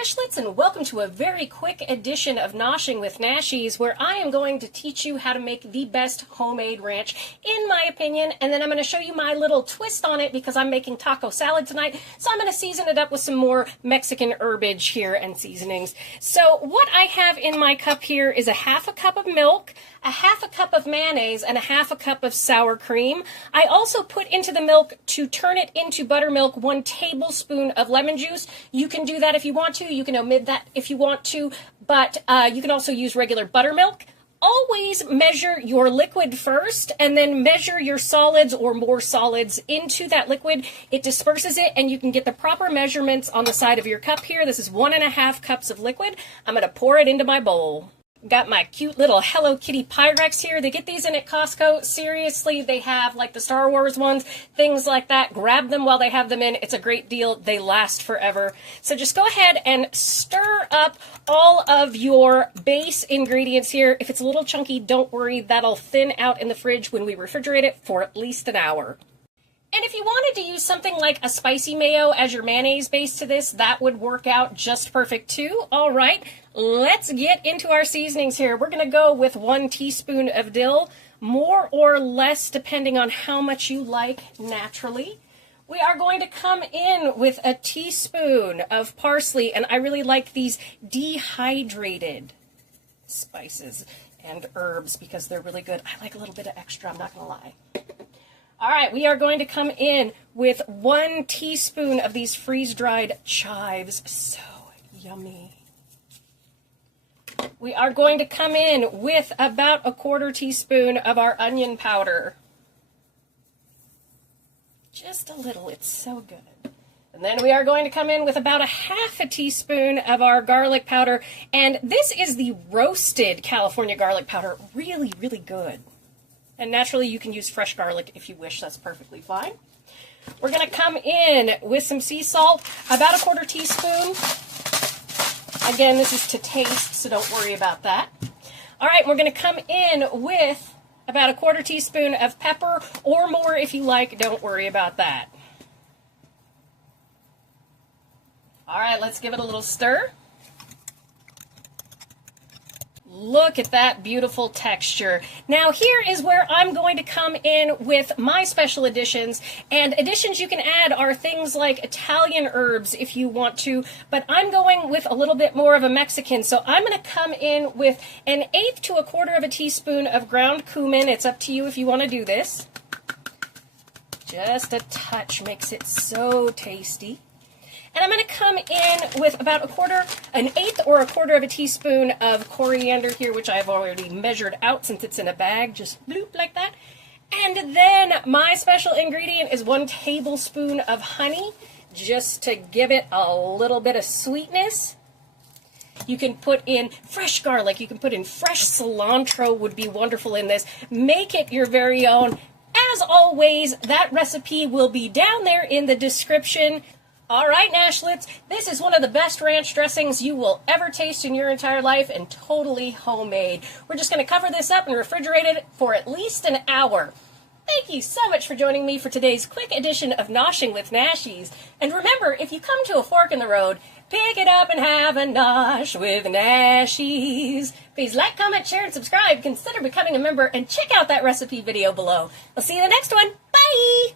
Nashlets, and welcome to a very quick edition of Noshing with Nashies, where I am going to teach you how to make the best homemade ranch, in my opinion, and then I'm going to show you my little twist on it because I'm making taco salad tonight, so I'm going to season it up with some more Mexican herbage here and seasonings. So what I have in my cup here is a half a cup of milk, a half a cup of mayonnaise, and a half a cup of sour cream. I also put into the milk, to turn it into buttermilk, 1 tablespoon of lemon juice. You can do that if you want to. You can omit that if you want to, but you can also use regular buttermilk. Always measure your liquid first and then measure your solids or more solids into that liquid. It disperses it and you can get the proper measurements on the side of your cup here. This is 1.5 cups of liquid. I'm going to pour it into my bowl. Got my cute little Hello Kitty Pyrex here. They get these in at Costco. Seriously, they have like the Star Wars ones, things like that. Grab them while they have them in. It's a great deal. They last forever. So just go ahead and stir up all of your base ingredients here. If it's a little chunky, don't worry. That'll thin out in the fridge when we refrigerate it for at least an hour. And if you wanted to use something like a spicy mayo as your mayonnaise base to this, that would work out just perfect too. All right, let's get into our seasonings here. We're going to go with 1 teaspoon of dill, more or less depending on how much you like naturally. We are going to come in with a teaspoon of parsley, and I really like these dehydrated spices and herbs because they're really good. I like a little bit of extra, I'm not going to lie. All right, we are going to come in with 1 teaspoon of these freeze-dried chives. So yummy. We are going to come in with about a 1/4 teaspoon of our onion powder. Just a little, it's so good. And then we are going to come in with about a 1/2 teaspoon of our garlic powder. And this is the roasted California garlic powder. Really, really good. And naturally, you can use fresh garlic if you wish. That's perfectly fine. We're going to come in with some sea salt, about a 1/4 teaspoon. Again, this is to taste, so don't worry about that. All right, we're going to come in with about a 1/4 teaspoon of pepper, or more if you like. Don't worry about that. All right, let's give it a little stir. Look at that beautiful texture. Now here is where I'm going to come in with my special additions, and additions you can add are things like Italian herbs if you want to, but I'm going with a little bit more of a Mexican, so I'm going to come in with 1/8 to a 1/4 teaspoon of ground cumin. It's up to you if you want to do this. Just a touch makes it so tasty. And I'm going to come in with about an 1/8 or a 1/4 teaspoon of coriander here, which I've already measured out since it's in a bag, just bloop like that. And then my special ingredient is 1 tablespoon of honey, just to give it a little bit of sweetness. You can put in fresh garlic, you can put in fresh cilantro, would be wonderful in this. Make it your very own. As always, that recipe will be down there in the description. All right, Nashlets, this is one of the best ranch dressings you will ever taste in your entire life, and totally homemade. We're just going to cover this up and refrigerate it for at least an hour. Thank you so much for joining me for today's quick edition of Noshing with Nashies. And remember, if you come to a fork in the road, pick it up and have a nosh with Nashies. Please like, comment, share, and subscribe. Consider becoming a member, and check out that recipe video below. I'll see you in the next one. Bye!